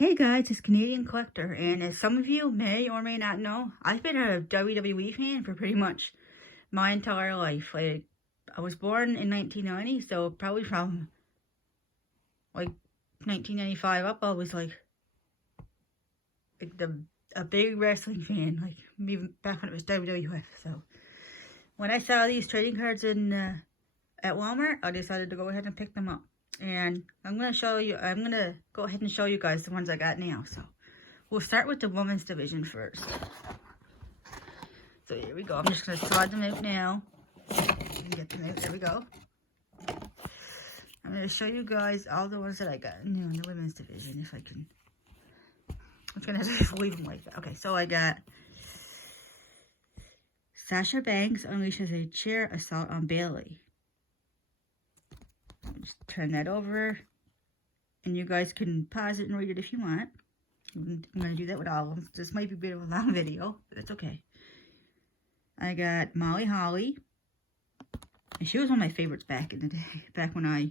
Hey guys, it's Canadian Collector, and as some of you may or may not know, I've been a WWE fan for pretty much my entire life. Like, I was born in 1990, so probably from like 1995 up, I was like a big wrestling fan, like even back when it was WWF. So when I saw these trading cards in at Walmart, I decided to go ahead and pick them up. And I'm gonna go ahead and show you guys the ones I got now. So we'll start with the women's division first. So here we go. I'm just gonna slide them out now. And get them out. There we go. I'm gonna show you guys all the ones that I got in the women's division, if I can. I'm gonna have to leave them like that. Okay, so I got Sasha Banks unleashes a chair assault on Bailey. Just turn that over, and you guys can pause it and read it if you want. I'm going to do that with all of them. This might be a bit of a long video, but it's okay. I got Molly Holly, and she was one of my favorites back in the day, back when I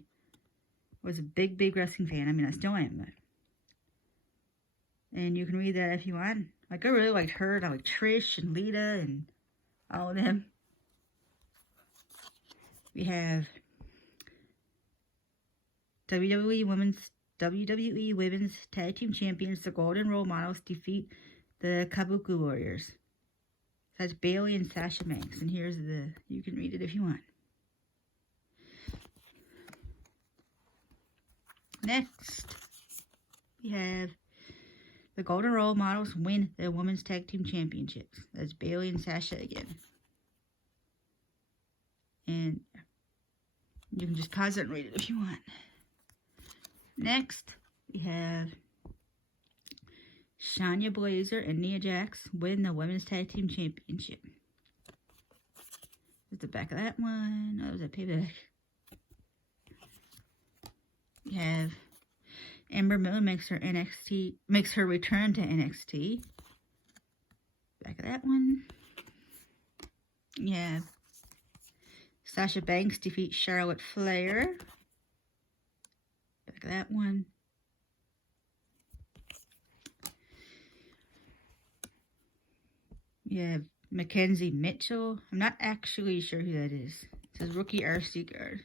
was a big wrestling fan. I mean, I still am, but. And you can read that if you want. Like, I really liked her, and I like Trish and Lita and all of them. We have WWE Women's Tag Team Champions, the Golden Role Models, defeat the Kabuki Warriors. That's Bailey and Sasha Banks. And here's you can read it if you want. Next, we have the Golden Role Models win the Women's Tag Team Championships. That's Bailey and Sasha again. And you can just pause it and read it if you want. Next, we have Shayna Baszler and Nia Jax win the Women's Tag Team Championship. There's the back of that one. Oh, there's a payback. We have Ember Moon makes her return to NXT. Back of that one. We have Sasha Banks defeats Charlotte Flair. Back of that one. We have Mackenzie Mitchell. I'm not actually sure who that is. It says rookie RC guard.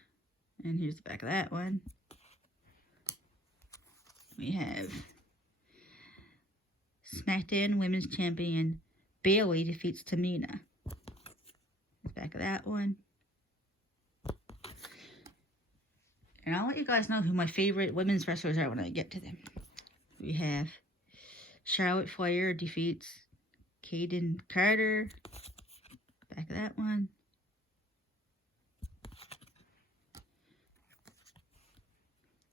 And here's the back of that one. We have SmackDown Women's Champion Bailey defeats Tamina. Back of that one. And I'll let you guys know who my favorite women's wrestlers are when I get to them. We have Charlotte Flair defeats Kaden Carter. Back of that one.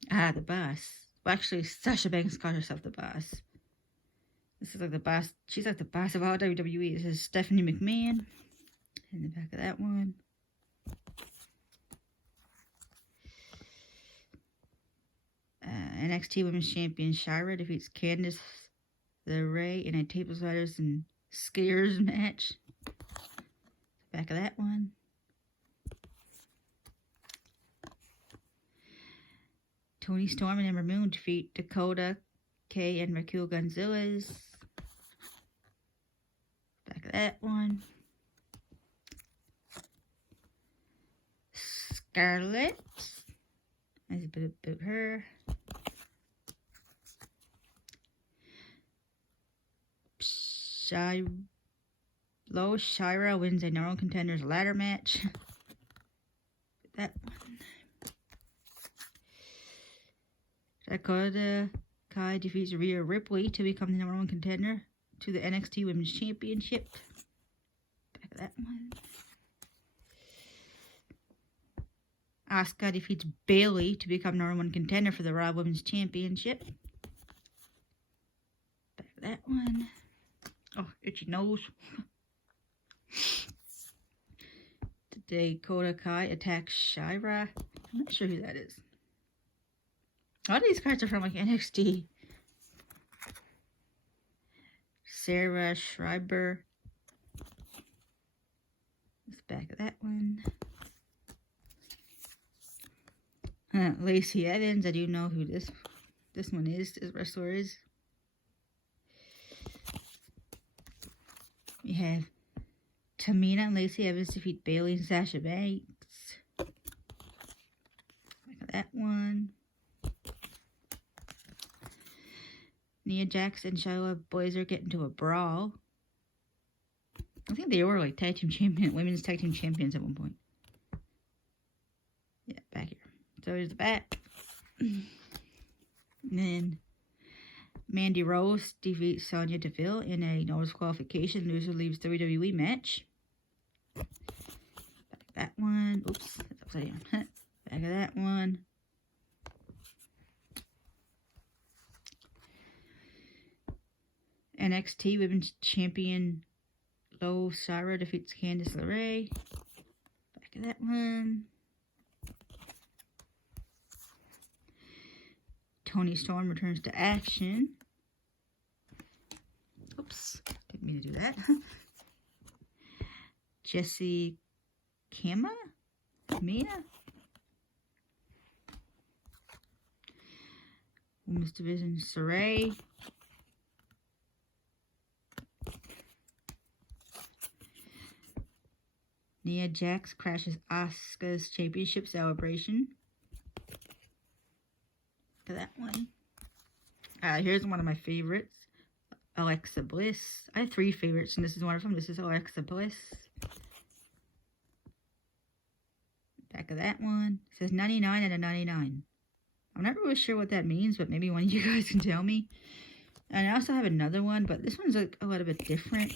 Ah, the boss. Well, actually, Sasha Banks calls herself the boss. This is like the boss. She's like the boss of all WWE. This is Stephanie McMahon. In the back of that one. NXT Women's Champion Shira defeats Candice LeRae in a tables, ladders, and scares match. Back of that one. Toni Storm and Ember Moon defeat Dakota Kai and Raquel Gonzalez. Back of that one. Scarlett. There's a bit about her. Shira wins a No Contenders ladder match. That one. Dakota Kai defeats Rhea Ripley to become the #1 contender to the NXT Women's Championship. Back of that one. Asuka defeats Bailey to become #1 contender for the Raw Women's Championship. Back of that one. Oh, itchy nose. Dakota Kai attacks Shira. I'm not sure who that is. A lot of these cards are from like NXT. Sarah Schreiber. Let's back of that one. Lacey Evans. I do know who this one is. This wrestler is. We have Tamina and Lacey Evans defeat Bayley and Sasha Banks. Look at that one. Nia Jax and Shayla Baszler get into a brawl. I think they were like tag team champion, women's tag team champions at one point. Yeah, back here. So here's the back. And then Mandy Rose defeats Sonya Deville in a no disqualification. Loser leaves WWE match. Back that one. Oops, that's upside down. Back of that one. NXT Women's Champion Lo Sarah defeats Candice LeRae. Back of that one. Toni Storm returns to action. Oops, didn't mean to do that. Jessie Mina? Women's Division Saray. Nia Jax crashes Asuka's championship celebration. To that one. Here's one of my favorites. Alexa Bliss. I have 3 favorites, and this is one of them. This is Alexa Bliss. Back of that one. It says 99 out of 99. I'm not really sure what that means, but maybe one of you guys can tell me. And I also have another one, but this one's like a little bit different.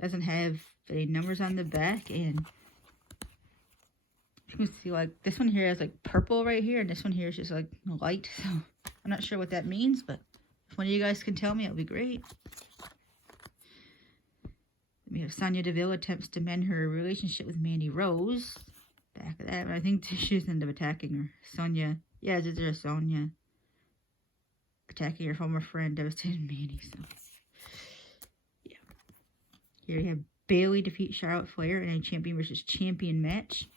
Doesn't have any numbers on the back, and you can see like this one here has like purple right here, and this one here is just like light. So I'm not sure what that means, but if one of you guys can tell me, it'll be great. We have Sonya Deville attempts to mend her relationship with Mandy Rose. Back of that, but I think she's ended up attacking her. Sonya, yeah, there's Sonya attacking her former friend, devastating Mandy. So yeah, here we have Bayley defeat Charlotte Flair in a champion versus champion match.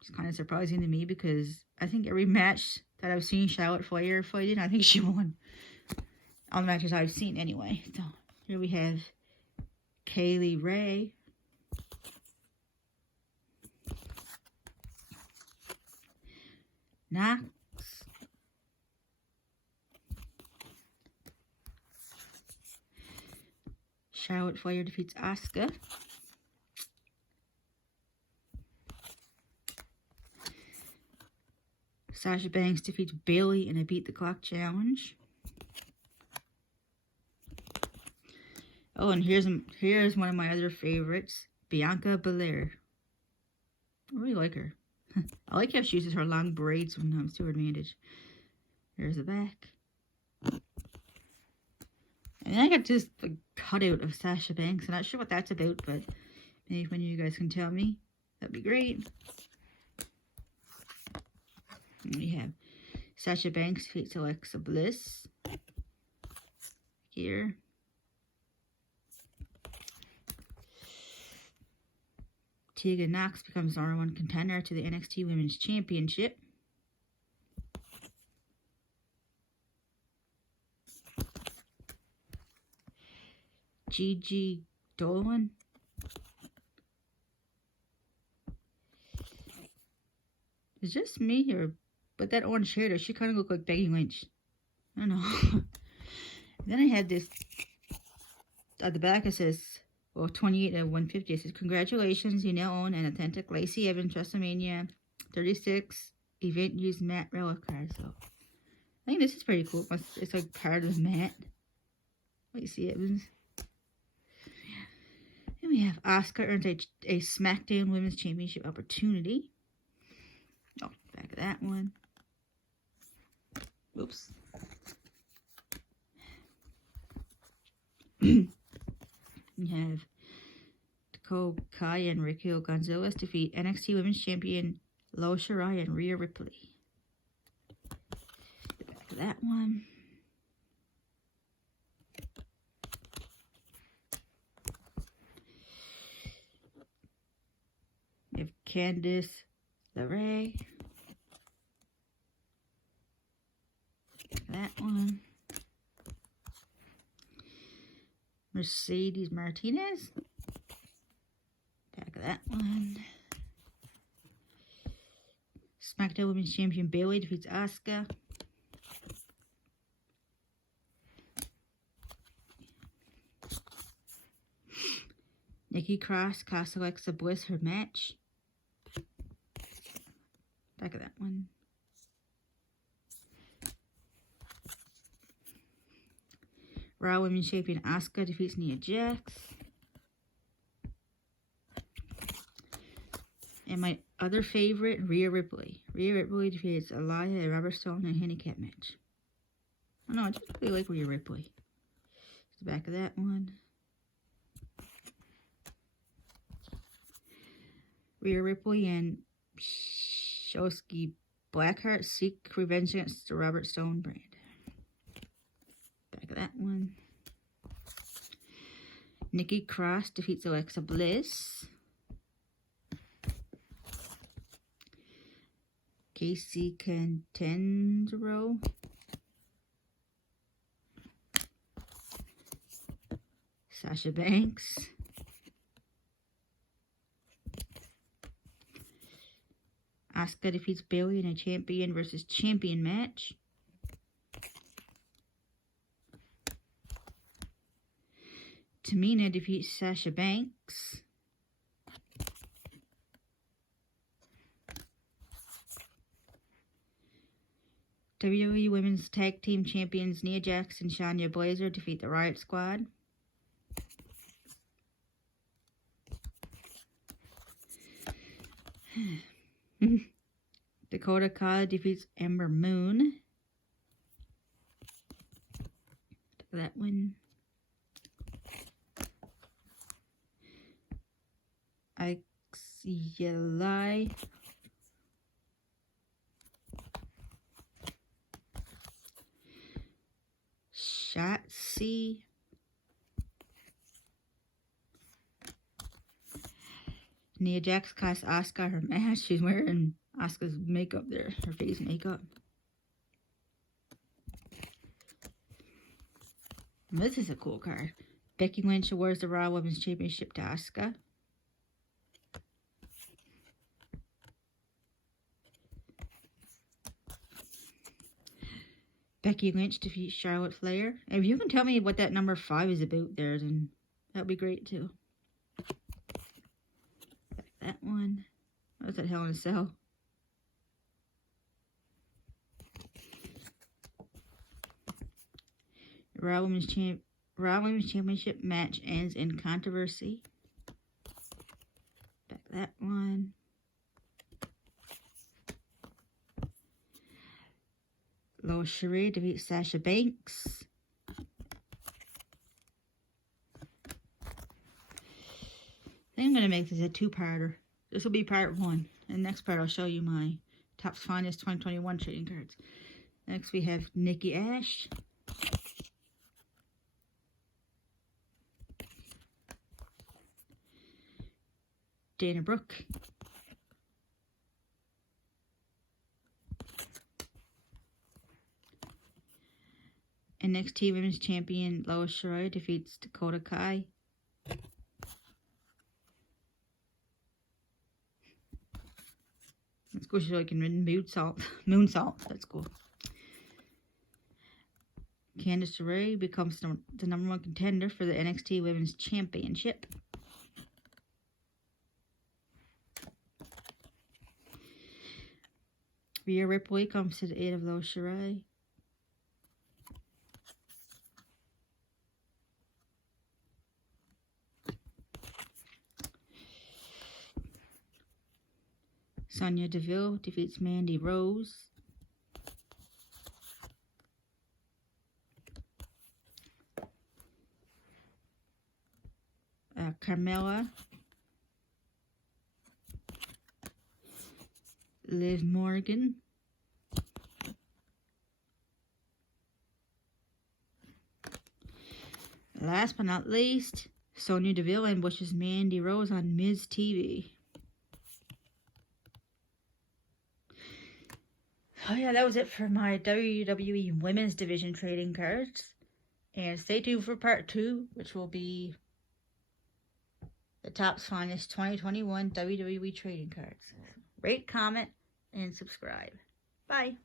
It's kind of surprising to me because I think every match that I've seen Charlotte Flair fight in, I think she won. All the matches I've seen anyway. So here we have Kaylee Ray. Knox. Charlotte Flair defeats Asuka. Sasha Banks defeats Bayley in a Beat the Clock challenge. Oh, and here's one of my other favorites, Bianca Blair. I really like her. I like how she uses her long braids sometimes to her advantage. There's the back. And then I got this like, cutout of Sasha Banks. I'm not sure what that's about, but maybe if one of you guys can tell me, that'd be great. And we have Sasha Banks defeats Alexa Bliss. Here. Tegan Knox becomes the #1 contender to the NXT Women's Championship. Gigi Dolan. It's just me here, but that orange hair, does she kind of look like Becky Lynch? I don't know. Then I had this, at the back it says, well, 28 of 150. It says, congratulations, you now own an authentic Lacey Evans WrestleMania 36 event used Matt relic card. So I think this is pretty cool. It's like card with Matt Lacey Evans. And we have Asuka earns a SmackDown Women's Championship opportunity. Oh, back of that one. Oops. We have Dakota Kai and Raquel Gonzalez defeat NXT Women's Champion Io Shirai and Rhea Ripley. The back of that one. We have Candice LeRae. That one. Mercedes Martinez. Back of that one. SmackDown Women's Champion Bayley defeats Asuka. Nikki Cross cost Alexa Bliss her match. Back of that one. Raw Women's Champion Asuka defeats Nia Jax. And my other favorite, Rhea Ripley. Rhea Ripley defeats Aliyah and Robert Stone in a handicap match. Oh no, I just really like Rhea Ripley. It's the back of that one. Rhea Ripley and Shotzi Blackheart seek revenge against the Robert Stone brand. Back of that one. Nikki Cross defeats Alexa Bliss. Casey Contendro. Sasha Banks. Asuka defeats Bayley in a champion versus champion match. Tamina defeats Sasha Banks. WWE Women's Tag Team Champions Nia Jax and Shayna Baszler defeat the Riot Squad. Dakota Kai defeats Ember Moon. That one. Ixyeli Shotzi Nia Jax cost Asuka her match. She's wearing Asuka's makeup there, her face makeup. This is a cool card. Becky Lynch awards the Raw Women's Championship to Asuka. Becky Lynch defeats Charlotte Flair. If you can tell me what that number 5 is about there, then that would be great too. That one. What's that Hell in a Cell? Raw Women's Championship match ends in controversy. Back that one. Lois Sheree defeats Sasha Banks. I think I'm going to make this a 2-parter. This will be part 1. And next part I'll show you my Topps Finest 2021 trading cards. Next we have Nikki Ash. Dana Brooke. NXT Women's Champion Lois Sheree defeats Dakota Kai. That's cool. She's like in moonsault. That's cool. Candice LeRae becomes the #1 contender for the NXT Women's Championship. Rhea Ripley comes to the aid of Lois Sheree. Sonya Deville defeats Mandy Rose. Carmella. Liv Morgan. Last but not least, Sonya Deville ambushes Mandy Rose on Miz TV. Oh yeah, that was it for my WWE Women's Division trading cards. And stay tuned for part 2, which will be the Topps Finest 2021 WWE trading cards. Rate, comment, and subscribe. Bye.